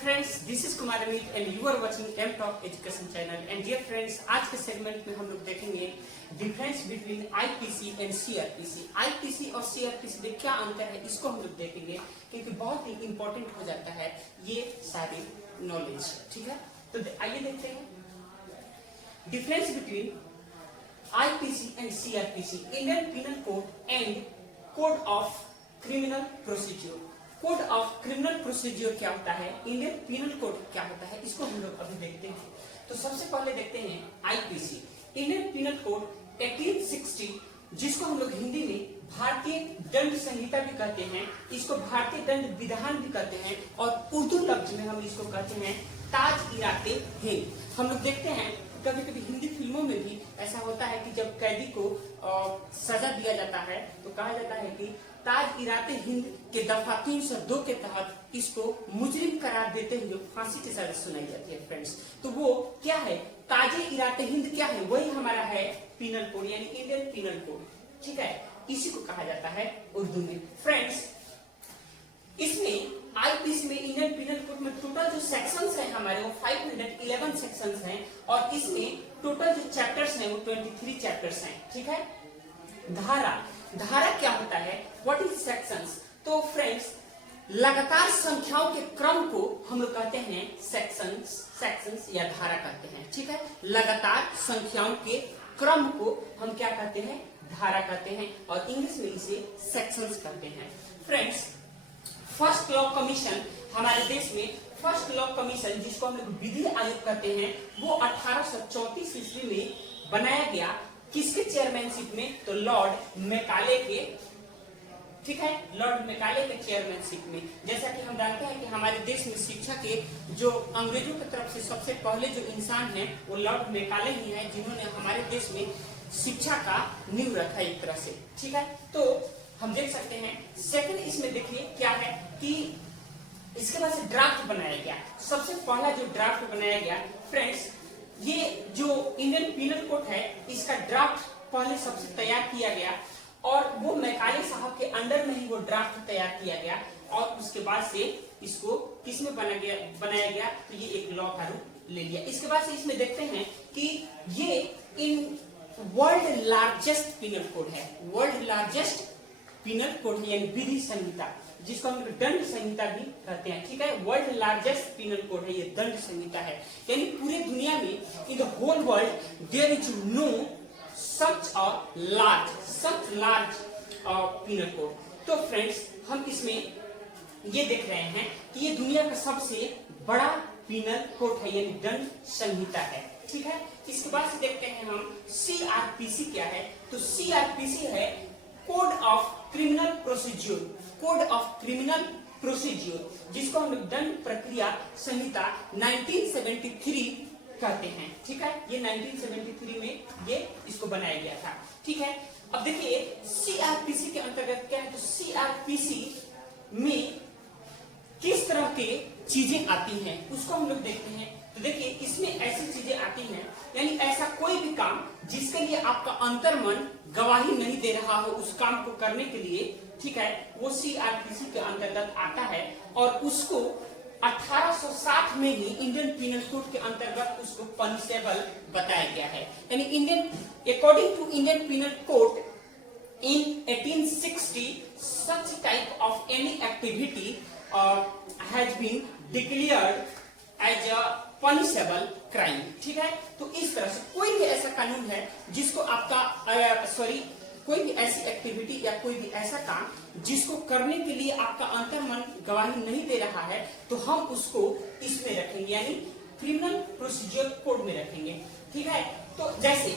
Friends, this is Kumar Amit and you are watching M top education channel. And dear friends, आज के segment में हम लोग देखेंगे difference between IPC and CrPC. IPC और सीआरपीसी में क्या अंतर है, इसको हम लोग देखेंगे क्योंकि बहुत ही इंपॉर्टेंट हो जाता है ये सारी नॉलेज। ठीक है, तो आइए देखते हैं difference between IPC and CrPC, Indian penal code and code of criminal procedure. Code of criminal procedure क्या होता है, इंडियन पिनल कोड क्या होता है, इसको हम लोग अभी देखते हैं। तो सबसे पहले देखते हैं आईपीसी, इंडियन पिनल कोड 1860, जिसको हम लोग हिंदी में भारतीय दंड संहिता भी कहते हैं, इसको भारतीय दंड विधान भी कहते हैं, और उर्दू लफ्ज में हम इसको कहते हैं ताज-ई-राते हिंद। हम लोग देखते हैं कभी कभी हिंदी फिल्मों में भी ऐसा होता है कि जब कैदी को सजा दिया जाता है तो कहा जाता है कि ताज-ई-राते हिंद के दफा 302 के तहत इसको मुजरिम करार देते हुए फांसी की सजा सुनाई जाती है। फ्रेंड्स, तो वो क्या है, ताज-ई-राते हिंद क्या है, वही हमारा है पिनल कोड यानी इंडियन पिनल कोड। ठीक है, इसी को कहा जाता है उर्दू में। फ्रेंड्स, इसमें आईपीसी में इंडियन पिनल कोड में टोटल जो सेक्शंस हैं हमारे वो 511 सेक्शंस हैं, और इसमें टोटल जो चैप्टर्स हैं वो 23 चैप्टर्स हैं। ठीक है, धारा क्या होता है, व्हाट इज सेक्शंस? तो फ्रेंड्स, लगातार संख्याओं के क्रम को हम लोग कहते हैं सेक्शंस या धारा कहते हैं। ठीक है, लगातार संख्याओं के क्रम को हम क्या कहते हैं, धारा कहते हैं, और इंग्लिश में इसे सेक्शंस कहते हैं। फ्रेंड्स, फर्स्ट लॉ कमीशन, हमारे देश में फर्स्ट लॉ कमीशन जिसको हम लोग विधि आयोग कहते हैं, वो 1834 ईस्वी में बनाया गया। किसके चेयरमैनशिप में? तो लॉर्ड मैकाले के। ठीक है, लॉर्ड मैकाले के चेयरमैनशिप में। जैसा कि हम जानते हैं कि हमारे देश में शिक्षा के जो अंग्रेजों की तरफ से सबसे पहले जो इंसान है वो लॉर्ड मैकाले ही है, जिन्होंने हमारे देश में शिक्षा का नींव रखा एक तरह से। ठीक है, तो हम देख सकते हैं सेकंड इसमें देखिए क्या है कि इसके बाद से ड्राफ्ट बनाया गया। सबसे पहला जो ड्राफ्ट बनाया गया फ्रेंड्स, ये जो इंडियन पिनल कोड है इसका ड्राफ्ट पहले सबसे तैयार किया गया, और वो मैकाले साहब के अंडर में ही वो ड्राफ्ट तैयार किया गया, और उसके बाद से इसको किसमें बनाया गया, तो ये एक लॉ का रूप ले लिया। इसके बाद से इसमें देखते हैं कि ये in world largest penal code है, वर्ल्ड लार्जेस्ट पिनल कोड यानी विधि संहिता, जिसको हम दंड संहिता भी कहते हैं। ठीक है, वर्ल्ड लार्जेस्ट पिनल कोड है, ये दंड संहिता है, यानी पूरे दुनिया में in the whole world there is no such a large penal code. तो फ्रेंड्स, हम इसमें ये देख रहे हैं कि ये दुनिया का सबसे बड़ा पिनल कोड है यानी दंड संहिता है। ठीक है, इसके बाद से देखते हैं हम सीआरपीसी क्या है। तो सीआरपीसी है code of criminal procedure, code of criminal procedure, जिसको हम लोग दंड प्रक्रिया संहिता 1973 कहते हैं। ठीक है, ये 1973 में ये इसको बनाया गया था। ठीक है, अब देखिए सीआरपीसी के अंतर्गत क्या है, तो सीआरपीसी में किस तरह के चीजें आती हैं उसको हम लोग देखते हैं। तो देखिए इसमें ऐसी चीजें आती हैं, यानी ऐसा कोई भी काम जिसके लिए आपका अंतर्मन गवाही नहीं दे रहा हो उस काम को करने के लिए, ठीक है, वो सीआरपीसी के अंतर्गत आता है, और उसको 1860 में ही इंडियन पिनल कोड के अंतर्गत उसको पनिशेबल बताया गया है। यानी according to Indian penal code in 1860 such type of any activity has been declared as a punishable crime। ठीक है, तो इस तरह से कोई भी ऐसा कानून है जिसको आपका कोई भी ऐसी एक्टिविटी या कोई भी ऐसा काम जिसको करने के लिए आपका अंतर्मन गवाही नहीं दे रहा है, तो हम उसको इसमें रखेंगे यानी क्रिमिनल प्रोसीजर कोड में रखेंगे। ठीक है, तो जैसे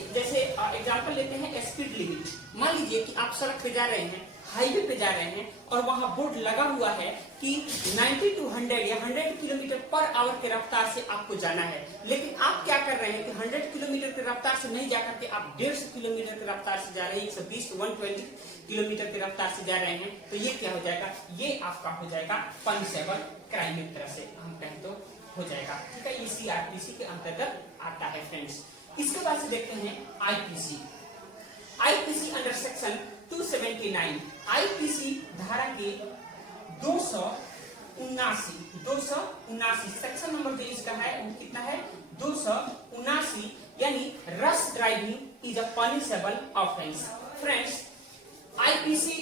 एग्जांपल लेते हैं स्पीड लिमिट। मान लीजिए कि आप सड़क पे जा रहे हैं, हाईवे पे जा रहे हैं, और वहां बोर्ड लगा हुआ है कि 90 to 100 या 100 किलोमीटर पर आवर के रफ्तार से आपको जाना है, लेकिन आप क्या कर रहे हैं कि 100 किलोमीटर की रफ्तार से नहीं जाकर के आप 150 किलोमीटर की रफ्तार से जा रहे हैं, 120 to 120 किलोमीटर की रफ्तार से जा रहे हैं, तो ये क्या हो जाएगा, ये आपका हो जाएगा पनिशेबल क्राइम एक तरह से हम कहें तो हो जाएगा। ठीक है, ये सीआरपीसी के अंतर्गत आता है फ्रेंड्स। इसके बाद से देखते हैं IPC. IPC under section 279, IPC धारा के 279 सेक्शन नंबर जो इसका है वो कितना है 279, यानी rush driving is a punishable offence. Friends, IPC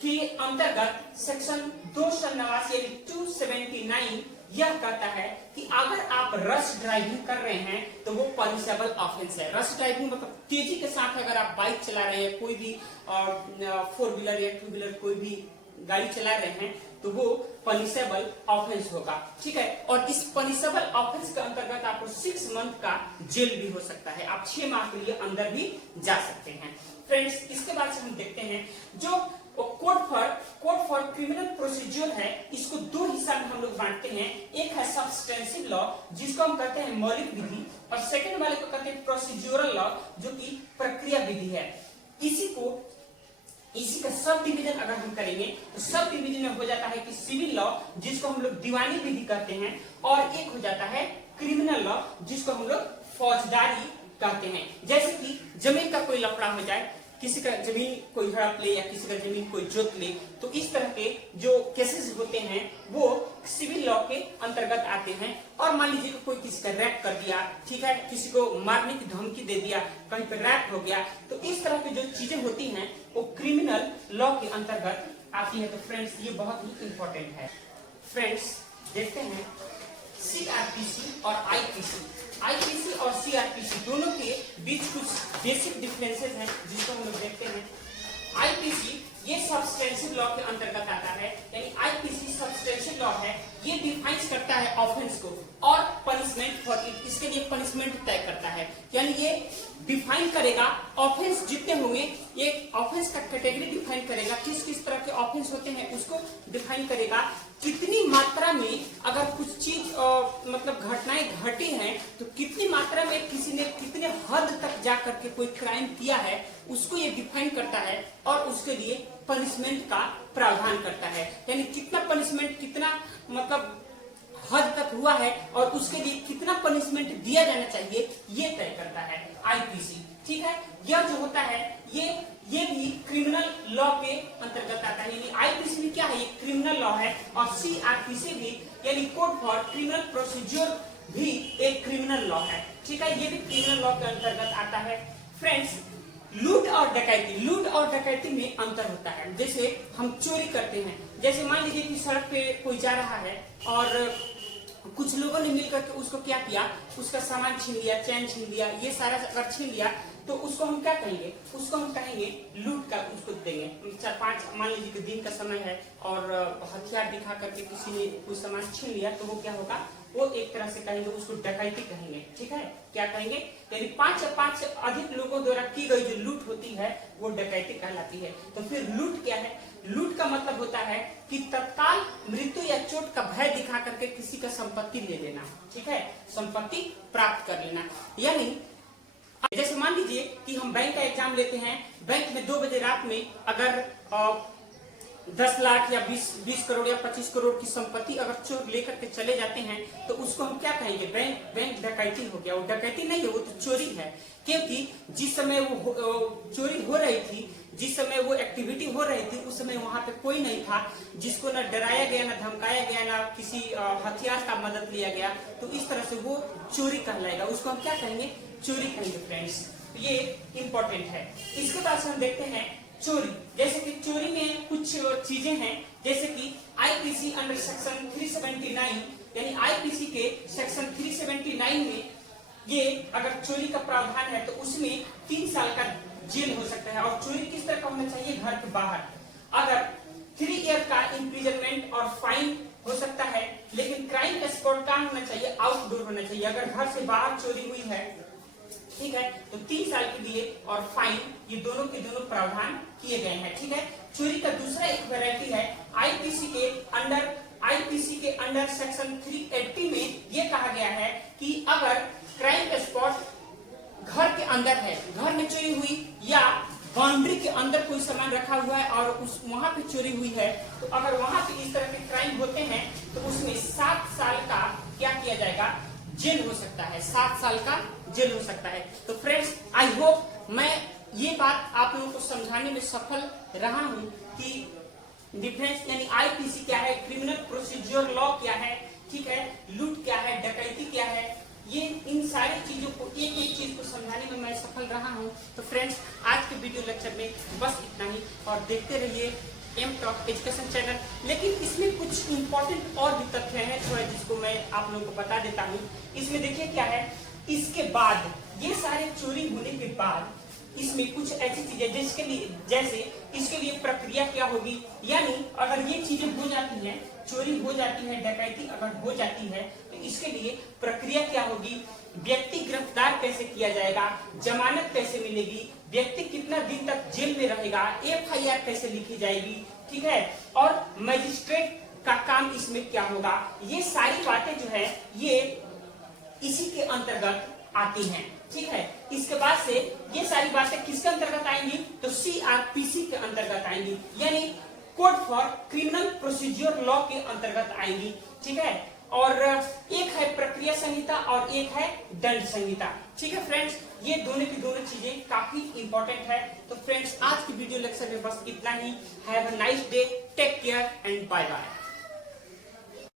के अंतर्गत सेक्शन 289 यानी 279 यह कहता है कि अगर आप रश ड्राइविंग कर रहे हैं तो वो पनिशेबल ऑफेंस है। रश ड्राइविंग मतलब तेजी के साथ अगर आप बाइक चला रहे हैं, कोई भी 4 व्हीलर या 2 व्हीलर कोई भी गाड़ी चला रहे हैं तो वो पनिशेबल ऑफेंस होगा, ठीक है। और इस पनिशेबल ऑफेंस के अंतर्गत आपको 6 मंथ का जेल भी हो सकता है, आप 6 माह के लिए अंदर भी जा सकते हैं। फ्रेंड्स, इसके बाद से हम देखते हैं जो कोड फॉर क्रिमिनल प्रोसीजर है, इसको 2 हिस्सा में हम लोग बांटते हैं। एक है सब्सटेंसिव लॉ जिसको हम कहते हैं मौलिक विधि, और सेकंड वाले को कहते हैं प्रोसीजरल लॉ जो कि प्रक्रिया विधि है। इसी का सब डिवीजन अगर हम करेंगे तो सब डिवीजन में हो जाता है कि सिविल लॉ जिसको हम लोग दीवानी विधि कहते हैं, और एक हो जाता है क्रिमिनल लॉ जिसको हम लोग फौजदारी कहते हैं। जैसे कि जमीन का कोई लफड़ा हो जाए, किसी का जमीन कोई हड़प ले या किसी का जमीन कोई जोत ले, तो इस तरह के जो केसेस होते हैं वो सिविल लॉ के अंतर्गत आते हैं। और मान लीजिए कोई किसी का रैप कर दिया, ठीक है, किसी को मारने की धमकी दे दिया, कहीं पर रैप हो गया, तो इस तरह की जो चीजें होती हैं वो क्रिमिनल लॉ के अंतर्गत आती है। तो फ्रेंड्स, ये बहुत ही इंपॉर्टेंट है। फ्रेंड्स, देखते हैं सीआरपीसी और आईपीसी और सीआरपीसी दोनों के बीच कुछ बेसिक डिफरेंसेस हैं जिसको हम लोग देखते हैं। आईपीसी ये सब्सटेंसिव लॉ के अंतर्गत आता है, यानी आईपीसी सब्सटेंसिव लॉ है, ये डिफाइन करता है ऑफेंस को और पनिशमेंट फॉर इट, इसके लिए पनिशमेंट तय करता है। यानी ये डिफाइन करेगा ऑफेंस जितने होंगे, ये ऑफेंस का कैटेगरी डिफाइन करेगा, किस किस तरह के ऑफेंस होते हैं उसको डिफाइन करेगा, कितनी मात्रा में अगर कुछ चीज मतलब घटनाएं घटी हैं तो कितनी मात्रा में किसी ने कितने हद तक जा करके कोई क्राइम किया है उसको ये डिफाइन करता है, और उसके लिए पनिशमेंट का प्रावधान करता है। यानी कितना पनिशमेंट, कितना मतलब हद तक हुआ है और उसके लिए कितना पनिशमेंट दिया जाना चाहिए, ये तय करता है आईपीसी, ठीक है। यह जो होता है ये भी क्रिमिनल लॉ के अंतर्गत आता है, यानी आईपीसी में क्या है, ये क्रिमिनल लॉ है, और सीआरपीसी भी यानी कोड फॉर क्रिमिनल प्रोसीजर भी एक क्रिमिनल लॉ है, ठीक है, ये भी क्रिमिनल लॉ के अंतर्गत आता है। फ्रेंड्स, लूट और डकैती में अंतर होता है। जैसे हम चोरी करते हैं, जैसे मान लीजिए कि सड़क पे कोई जा रहा है और कुछ लोगों ने मिलकर के उसको क्या किया, उसका सामान छीन लिया, चैन छीन लिया, ये सारा अगर छीन लिया तो उसको हम क्या कहेंगे, उसको हम कहेंगे लूट का उसको देंगे। 4-5 मान लीजिए कि दिन का समय है और हथियार दिखा करके किसी ने कोई सामान छीन लिया तो वो क्या होगा, वो एक तरह से कहेंगे उसको डकैती कहेंगे, ठीक है, क्या कहेंगे, यानी 5 या 5 से अधिक लोगों द्वारा की गई जो लूट होती है वो डकैती कहलाती है। तो फिर लूट क्या है, लूट का मतलब होता है कि तत्काल मृत्यु या चोट का भय दिखा करके किसी का संपत्ति ले लेना, ठीक है, संपत्ति प्राप्त कर लेना। यानी जैसे मान लीजिए कि हम बैंक का एग्जाम लेते हैं, बैंक में 2 बजे रात में अगर 10 लाख या 20 करोड़ या 25 करोड़ की संपत्ति अगर चोर लेकर के चले जाते हैं तो उसको हम क्या कहेंगे, बैंक डकैती हो गया। वो डकैती नहीं है, वो तो चोरी है, क्योंकि जिस समय वो चोरी हो रही थी, जिस समय वो एक्टिविटी हो रही थी उस समय वहां पे कोई नहीं था जिसको न डराया गया, न धमकाया गया, न किसी हथियार का मदद लिया गया, तो इस तरह से वो चोरी कहलाएगा, उसको हम क्या कहेंगे, चोरी कहेंगे। फ्रेंड्स, ये इंपॉर्टेंट है। इसके बाद हम देखते हैं चोरी। जैसे कि चोरी में कुछ चीजें हैं, जैसे कि आईपीसी अंडर सेक्शन 379 यानी आईपीसी के सेक्शन 379 में ये अगर चोरी का प्रावधान है तो उसमें 3 साल का जेल हो सकता है। और चोरी किस तरह का होना चाहिए, घर के बाहर, अगर 3 ईयर का इम्प्रिजनमेंट और फाइन हो सकता है, लेकिन क्राइम स्पॉट कहाँ होना चाहिए, आउटडोर होना चाहिए। अगर घर से बाहर चोरी हुई है, ठीक है, तो 3 साल के लिए और फाइन, ये दोनों के दोनों प्रावधान किए गए हैं, ठीक है। चोरी का दूसरा एक वैरायटी है आईपीसी के अंडर सेक्शन 380 में ये कहा गया है कि अगर क्राइम स्पॉट घर के अंदर है, घर में चोरी हुई या बाउंड्री के अंदर कोई सामान रखा हुआ है और उस वहां पे चोरी हुई है, तो अगर वहां पे इस तरह के क्राइम होते हैं तो उसमें 7 साल का क्या किया जाएगा, जेल हो सकता है, 7 साल का जेल हो सकता है। तो फ्रेंड्स, आई होप मैं ये बात आप लोगों को समझाने में सफल रहा हूं कि डिफेंस यानी आईपीसी क्या है, क्रिमिनल प्रोसीजर लॉ क्या है, ठीक है, लूट क्या है, डकैती क्या है, ये इन सारी चीजों को एक एक चीज को समझाने में मैं सफल रहा हूं। तो फ्रेंड्स आज के वीडियो लेक्चर में बस इतना ही, और देखते रहिए एम टॉप एजुकेशन चैनल। लेकिन इसमें कुछ इंपॉर्टेंट और भी तथ्य हैं थोड़ा, जिसको मैं आप लोगों को बता देता हूँ। इसमें देखिए क्या है, इसके बाद ये सारे चोरी होने के बाद इसमें कुछ ऐसी चीजें जिसके लिए, जैसे इसके लिए प्रक्रिया क्या होगी, यानी अगर ये चीजें हो जाती हैं, चोरी हो जाती है, डकैती अगर हो जाती है, तो इसके लिए प्रक्रिया क्या होगी, व्यक्ति गिरफ्तार कैसे किया जाएगा, जमानत कैसे मिलेगी, व्यक्ति कितना दिन तक जेल में रहेगा, एफआईआर कैसे लिखी जाएगी, ठीक है, और मजिस्ट्रेट का काम इसमें क्या होगा, ये सारी बातें जो है ये इसी के अंतर्गत आती हैं, ठीक है। इसके बाद से ये सारी बातें किसके अंतर्गत आएंगी, तो सीआरपीसी के अंतर्गत आएंगी, यानी code for criminal procedure law के अंतर्गत आएंगी, ठीक है। और एक है प्रक्रिया संहिता और एक है दंड संहिता, ठीक है फ्रेंड्स। ये दोनों की दोनों चीजें काफी इंपॉर्टेंट है। तो फ्रेंड्स आज की वीडियो लेक्चर में बस इतना ही। Have a nice day, take care and bye bye.